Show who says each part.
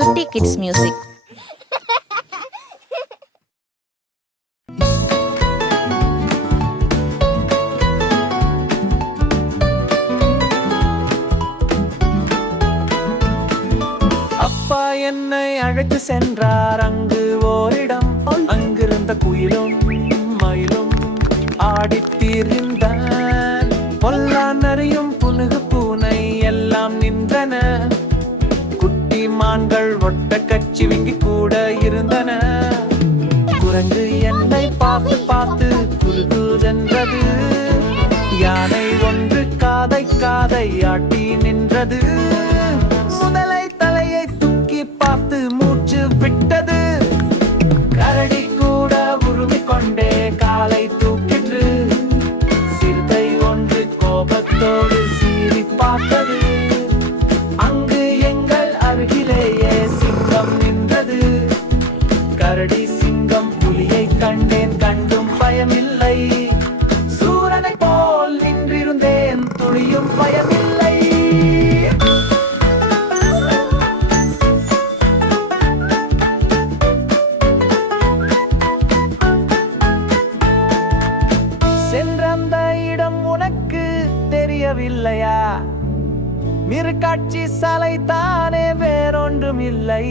Speaker 1: சுட்டி kids music.
Speaker 2: அப்பா என்னை அழைத்து சென்றார். அங்கு ஓரிடம் அங்கிருந்த குயிலும் மயிலும் ஆடித் மான்கள் ஒட்ட கச்சி விங்கி கூட இருந்தன. குரங்கு என்னை பார்த்து பார்த்து குறுகுதென்றது யானை ஒன்று காதை காதை ஆட்டி நின்றது. முதலை தலையை தூக்கி பார்த்து மூச்சு விட்டது. கரடி கூட உருமி கொண்டே காலை தூக்கிற்று. சிறுத்தை ஒன்று கோபத்தோடு கண்டேன் கண்டும் பயமில்லை. சூரனை போல் நின்றிருந்தேன் துளியும் பயமில்லை. சென்றந்த இடம் உனக்கு தெரியவில்லையா? மிருக்காட்சி சாலை தானே வேறொன்றும் இல்லை